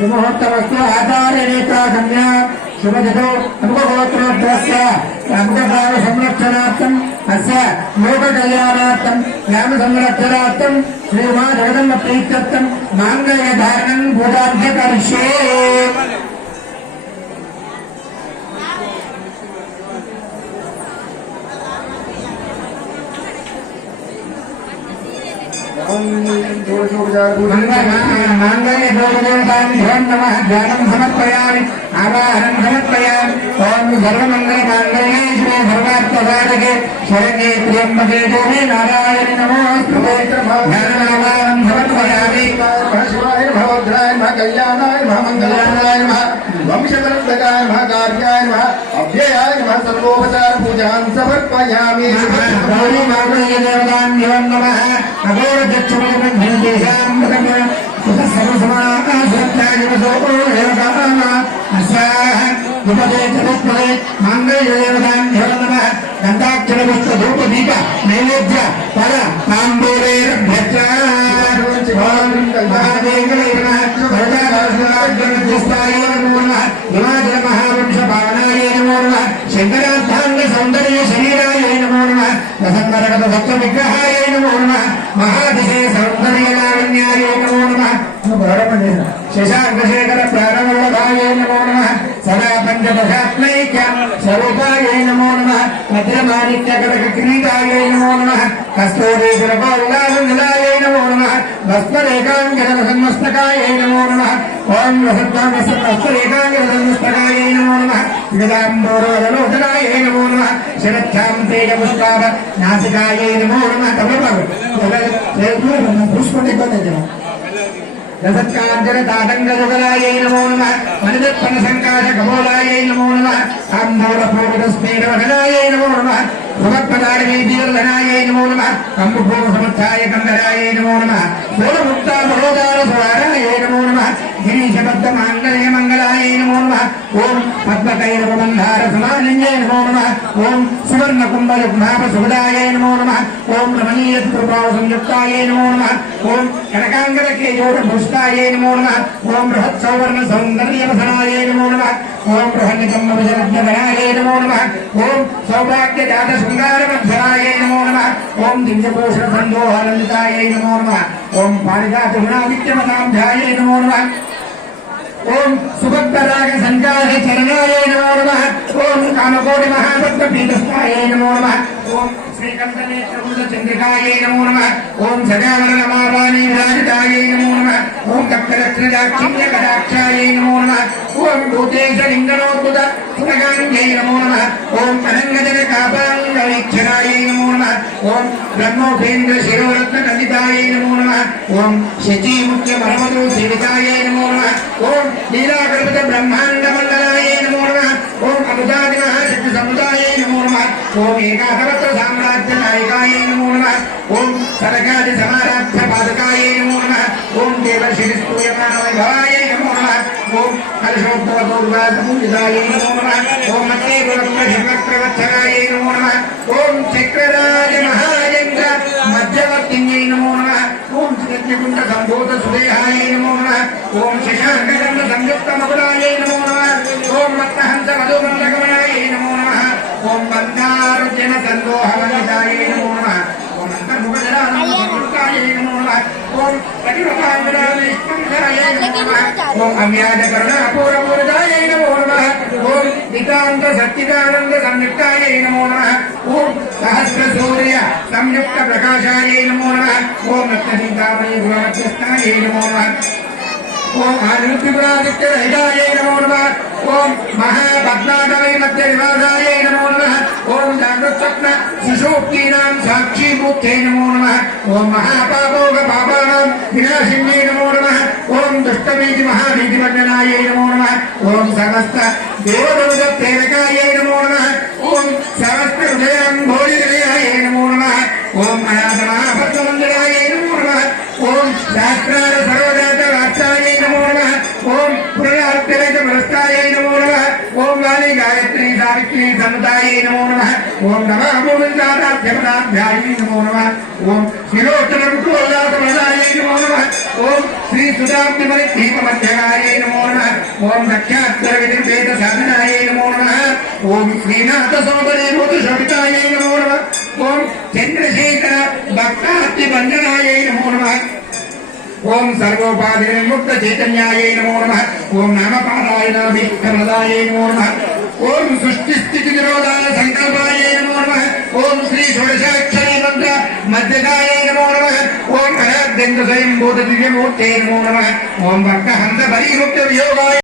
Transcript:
मुहूर्तमस्तु आचार्य नेत्रा कन्या शुभजितो अनुगोत्रोद्भवस्य अंतर्भाव संरक्षणार्थम अस्य लोक कल्याणार्थम ग्राम संरक्षणार्थम श्री उमा जगदम्ब प्रीत्यर्थम मांगल्य धारणं पूजार्थ करिष्ये। ध्यानं समर्पयामि आवाहनं समर्पयामि ओम सर्वमंगलमांगल्ये शिवे सर्वार्थसाधके शरण्ये त्र्यंबके देवी नारायणि नमोस्तुते। ध्यानावाहनं समर्पयामि शिवाय भवद्राय नमः कल्याणाय नमः मंगलाय नमः वंशवर्धकाय नमः कार्याय नमः अव्ययाय नमः सर्वोपचार पूजां समर्पयामि। गौरी मांगल्ये देवताभ्यो नमः अघोर चक्षुर्मन्देशां गंधाक्षर पुष्प धूप दीप नैवेद्य फल हिमाचल महावृक्ष पावनाय नमो नमः शंकरार्थांग सौंदर्य शरीराय नमो नमः वसंतरगत सत्व विग्रहाय नमो नमः महादिशे सौंदर्य लावण्याय नमो नमः शशांकशेखर प्राणवल्लभाय नमो नमः सदा पंचदशात्मैक्य स्वरूपाय नमो नमः भद्रमाणिक्य कटक किरीटाय नमो नमः कस्तूरीधर गौरलाय नमो नमः भस्मरेखांगल संमस्तकाय नमो नमः ओम हस्तरेखांगलमस्तकाय नमो नमः गदाम्बोरोदलोचनाय नमो नमः शरच्छां तेज पुष्पाभ नासिकाय नमो नमः रसत्कांचन ताटंग युगलाय नमो नमः वनिदत्पन संकाश कपोलाय नमो नमः आंधोल पूर्वस्मेर वहनाय नमो नमः भगवत्पदारमेदीर्धनाय नमो नमः कंबुभूम समर्थाय कंदराय नमो नमः सोलमुक्ता बलोदार स्वाराय नमो नमः गिरीशबद्ध मांगल्य मंगलाय नमो नमः ओम पद्मकैरवबन्धार समालिन्ये नमो नमः ओम सुवर्ण कुंभयुग्माभ सुभदाय नमो नमः ओम रमणीय कृपाव संयुक्ताय नमो नमः ओम कनकांगर केयोर भुष्टाय नमो नमः ओम बृहत् सौवर्ण सौंदर्यवसनाय नमो नमः ओम बृहन्निकम्ब विजयज्ञधराय नमो नमः ओम सौभाग्य जात शृंगारवत्सराय नमो नमः ओम दिव्यभूषण संदोहानन्दिताय नमो नमः ओम पारिजात गुणादित्यमताभ्याय नमो नमः ओम सुभद्रराग संकाश चरणाय नमो नमः ओम कामकोटि महाभक्त पीठस्थाय नमो नमः ओम श्रीकंठनेत्र चंद्रिकाय नमो नमः ओम सजावरणमावानी विराजिताय नमो नमः ओम कप्तरत्नजाक्षिण्य कटाक्षाय नमो नमः ओम भूतेश लिंगनोद्भुत सुरगाङ्गै नमो नमः ओम अनङ्गजन कापाङ्गवीक्षणाय नमो नमः ओम ब्रह्मोपेन्द्र शिरोरत्न कलिताय नमो नमः ओम शचीमुख्य मरमधु सेविताय नमो नमः ओम लीलाकल्पित ब्रह्मांड मंडलाय नमो नमः ओम अमुदादि महाशक्ति समुदाय नमो नमः ओम एकासवत्र साम्राज्य नायकाय नमो नमः ओम सरगादि समाराध्य पादकाय नमो नमः ओम देवर्षि स्तूयमानवैभवाय नमो नमः ओम कलशोद्भव गौरवादपूजिताय नमो नमः ओम मत्ते गुणप्रवत्सराय नमो नमः ओम चक्रराज महायन्द्र मध्यवर्तिन्यै नमो नमः ओम यज्ञकुण्ड सम्भूत सुदेहाय नमो नमः ओम शशाङ्कगन्ध संयुक्त मकुलाय नमो नमः ओम मत्तहंस मधुमन्दगमनाय नमो नमः ओम बन्धारुजन सन्दोहवनिताय नमो नमः ओम अंतर्मुखजलानन्दसंयुक्ताय नमो नमः ओम कटिवकाङ्गनाय नमो नमः ओम अम्याजकरुणापूरपूरिताय नमो नमः ओम नितान्त सच्चिदानन्द संयुक्ताय नमो नमः ओम सहस्रसूर्य संयुक्त प्रकाशाय नमो नमः ओम रत्नसीतामणि गुणमध्यस्थाय नमो नमः ओम आदित्य रहिताय नमो नमः ओम महापद्माटवै मध्य निवासाय नमो नमः ओम जागृतस्वप्न सुषुप्तीनां साक्षीभूते नमो नमः ओम महापापोग पापानां विनाशिन्ये नमो नमः ओम दुष्टभीति महाभीतिवर्जनाय नमो नमः ओम समस्त देवदूत प्रेरकाय नमो नमः ओम समस्त हृदयाम्भोजिनिलयाय नमो नमः ओम अनाथ महाभक्तमन्दिराय नमो नमः ओम शास्त्रार सर्वजात वात्साय नमो नमः ओम पुनराप्यवेद मनस्ताय नमो नमः ओम सावित्री सन्नतायै नमो नमः ओम नमः गोविन्दाभ्यायै नमो नमः ओम श्रीलोचनमुखोल्लासवरदायै नमो नमः ओम श्री सुधाब्धिमणिदीपमध्यगायै नमो नमः ओम दक्षाक्षरविधिर्वेदसाधनायै नमो नमः ओम श्रीनाथसोदरीभूतशोभितायै नमो नमः ओम चन्द्रशेखर भक्तात्मभञ्जनायै नमो नमः ओम सर्वोपाधिर्मुक्त चैतन्यायै नमो नमः ओम नामपारायणाभिप्रदायै नमो नमः ओम सृष्टिस्थिति निरोधाय संकल्पायै नमो नमः ओम श्री षोडशाक्षरी मंत्र मध्यगायै नमो नमः ओम अनाद्यन्त स्वयं भूत दिव्यमूर्ते नमो नमः ओम भक्तहंस परिमुक्त वियोगाय